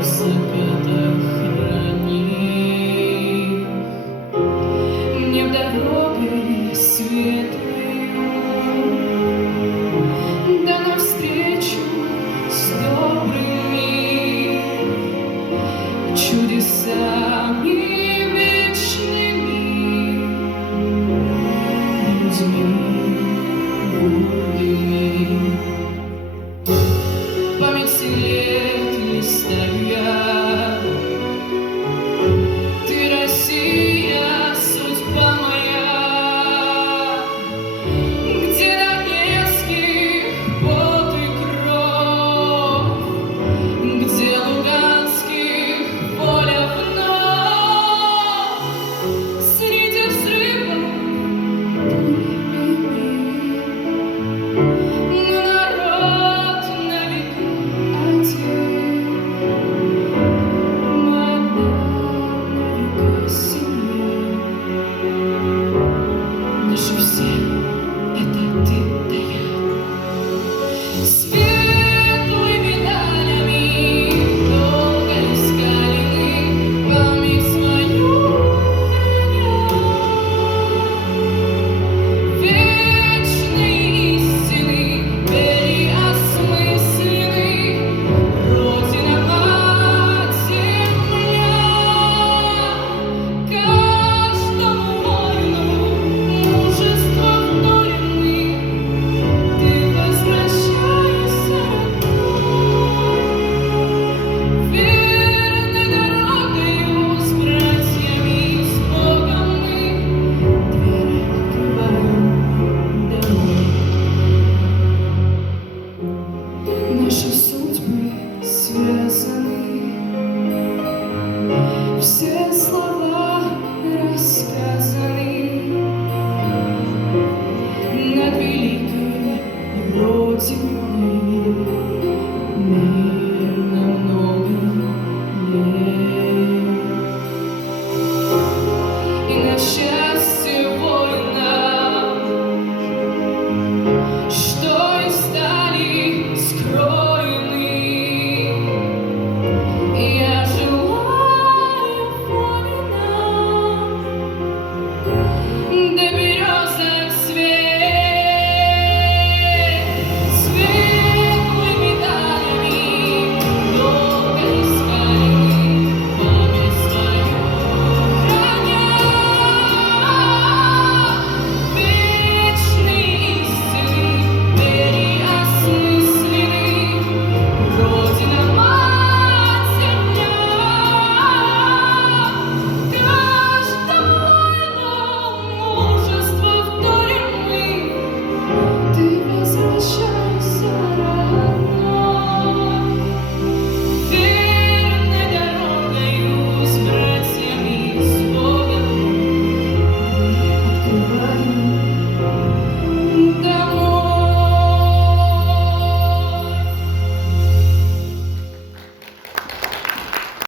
в закатах храни. Мне дорогой светлою, да навстречу с добрыми чудесами вечными людьми гордыми. Память лет листая, ты, Россия, судьба моя, где Донецкий пот и кровь, где Луганских воля вновь, среди взрывов пуль и мин, но народ навеки один, моя навека семья. Наши все — это ты да я. Светлыми медалями долго искали мы память свою храня. Вечные истины переосмыслены, Родина, мать, земля. Каждому воину мужество вдолины, ты возвращайся, родной. Верной дорогою с братьями и с Богом мы дверь открываем домой. Наши судьбы связаны, все